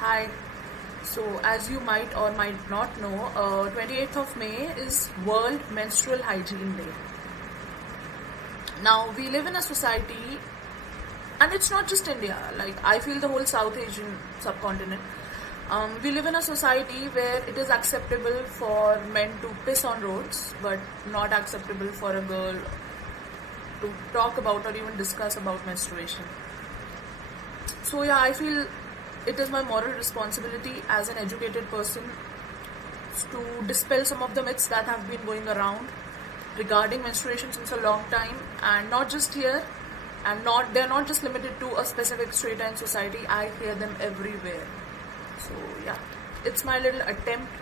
Hi. So, as you might or might not know, 28th of May is World Menstrual Hygiene Day. Now, we live in a society, and it's not just India, like, I feel the whole South Asian subcontinent. We live in a society where it is acceptable for men to piss on roads, but not acceptable for a girl to talk about or even discuss about menstruation. So, yeah, I feel it is my moral responsibility as an educated person to dispel some of the myths that have been going around regarding menstruation since a long time, and not just here, and they're not just limited to a specific strata in society. I hear them everywhere. So yeah, it's my little attempt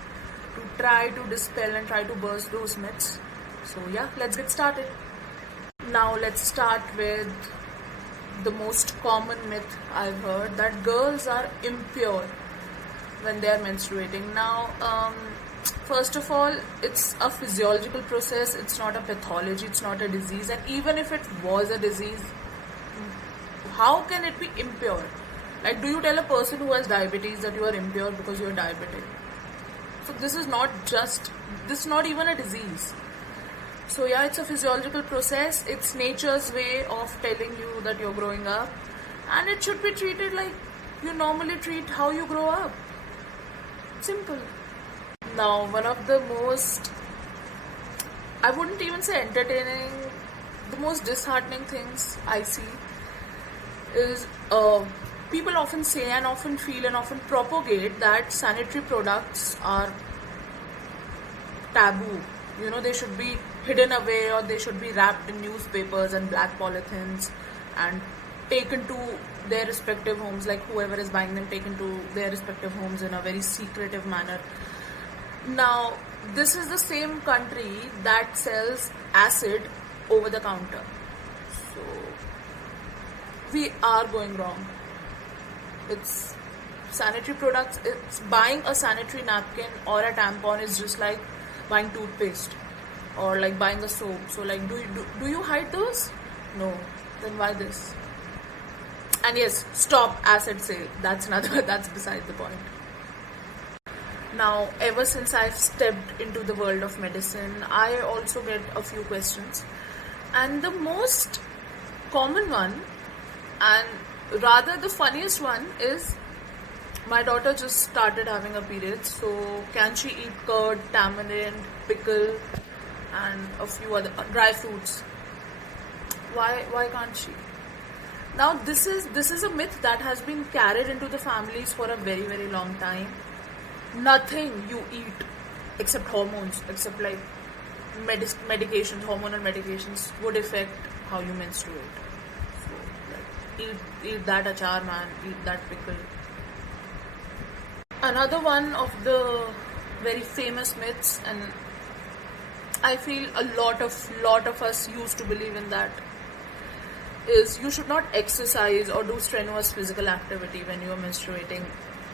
to try to dispel and try to burst those myths. So yeah, let's get started. Now let's start with the most common myth I've heard, that girls are impure when they are menstruating. Now, first of all, it's a physiological process, it's not a pathology, it's not a disease, and even if it was a disease, how can it be impure? Like, do you tell a person who has diabetes that you are impure because you are diabetic? So, this is not even a disease. So yeah, it's a physiological process. It's nature's way of telling you that you're growing up, and it should be treated like you normally treat how you grow up. Simple. Now, one of the most, I wouldn't even say entertaining, the most disheartening things I see is people often say and often feel and often propagate that sanitary products are taboo. They should be hidden away, or they should be wrapped in newspapers and black polythene and taken to their respective homes, like whoever is buying them, taken to their respective homes in a very secretive manner. Now, this is the same country that sells acid over the counter. So, we are going wrong. It's sanitary products, it's buying a sanitary napkin or a tampon is just like buying toothpaste or like buying a soap. So like, do you hide those? No. Then why this? And yes, stop acid sale. That's beside the point. Now, ever since I've stepped into the world of medicine, I also get a few questions. And the most common one, and rather the funniest one, is my daughter just started having her periods, so can she eat curd, tamarind, pickle, and a few other dry fruits? Why can't she? Now this is a myth that has been carried into the families for a very, very long time. Nothing you eat except hormones, except like medications, hormonal medications, would affect how you menstruate. So like, eat that achar, man, eat that pickle. Another one of the very famous myths, and I feel a lot of us used to believe in that, is you should not exercise or do strenuous physical activity when you are menstruating.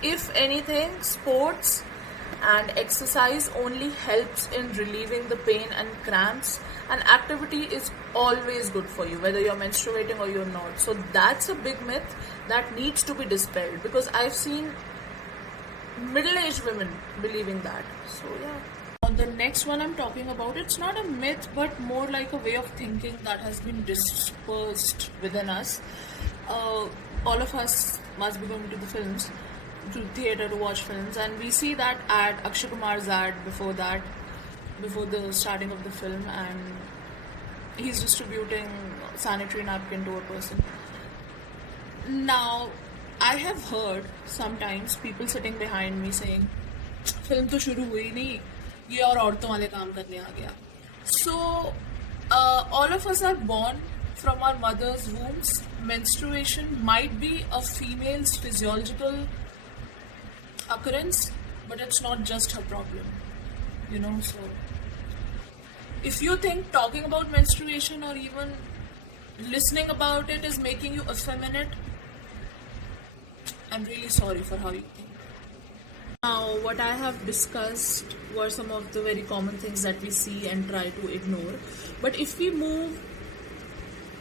If anything, sports and exercise only helps in relieving the pain and cramps, and activity is always good for you whether you're menstruating or you're not. So that's a big myth that needs to be dispelled, because I've seen middle-aged women believing that. So yeah. The next one I'm talking about, it's not a myth but more like a way of thinking that has been dispersed within us. All of us must be going to the films, to theatre to watch films, and we see that ad, Akshay Kumar's ad before the starting of the film, and he's distributing sanitary napkin to a person. Now, I have heard sometimes people sitting behind me saying, film तो शुरू हुई नहीं, ये और औरतों वाले काम करने आ गया. So, all of us are born from our mother's wombs. Menstruation might be a female's physiological occurrence, but it's not just her problem. So if you think talking about menstruation or even listening about it is making you effeminate, I'm really sorry for how you think. Now, what I have discussed were some of the very common things that we see and try to ignore. But if we move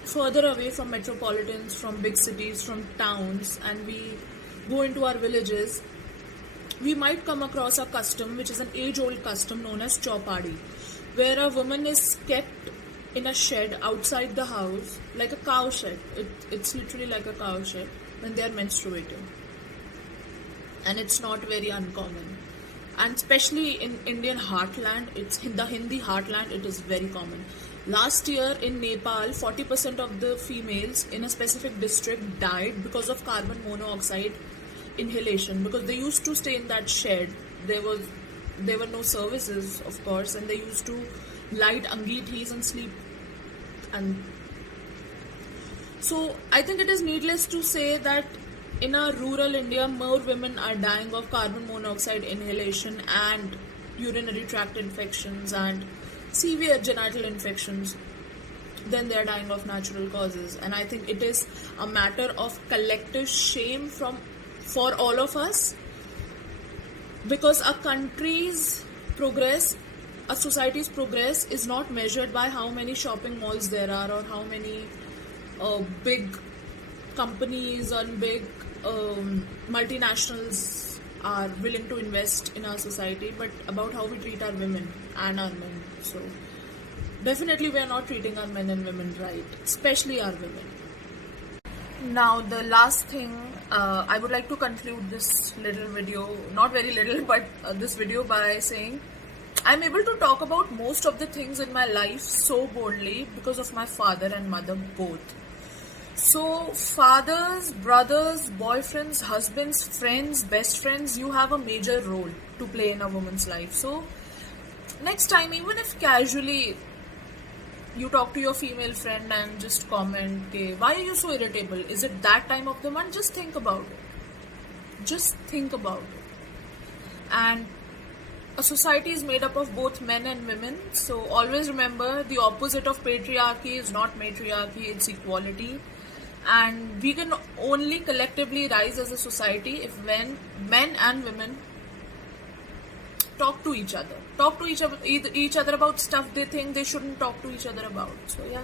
further away from metropolitans, from big cities, from towns, and we go into our villages, we might come across a custom which is an age-old custom known as chaupadi, where a woman is kept in a shed outside the house, like a cow shed. It's literally like a cow shed when they are menstruating. And it's not very uncommon. And especially in Indian heartland, it's in the Hindi heartland, it is very common. Last year in Nepal, 40% of the females in a specific district died because of carbon monoxide inhalation, because they used to stay in that shed. There were no services, of course, and they used to light angitis and sleep. And so I think it is needless to say that in a rural India, more women are dying of carbon monoxide inhalation and urinary tract infections and severe genital infections than they are dying of natural causes. And I think it is a matter of collective shame for all of us, because a country's progress, a society's progress is not measured by how many shopping malls there are or how many big companies and big multinationals are willing to invest in our society, but about how we treat our women and our men. So definitely we are not treating our men and women right, especially our women. Now the last thing, I would like to conclude this little video, not very little, but this video by saying I'm able to talk about most of the things in my life so boldly because of my father and mother both. So fathers, brothers, boyfriends, husbands, friends, best friends, you have a major role to play in a woman's life. So next time, even if casually you talk to your female friend and just comment, okay, why are you so irritable? Is it that time of the month? Just think about it. Just think about it. And a society is made up of both men and women. So always remember, the opposite of patriarchy is not matriarchy, it's equality. And we can only collectively rise as a society if when men and women talk to each other about stuff they think they shouldn't talk to each other about. So yeah.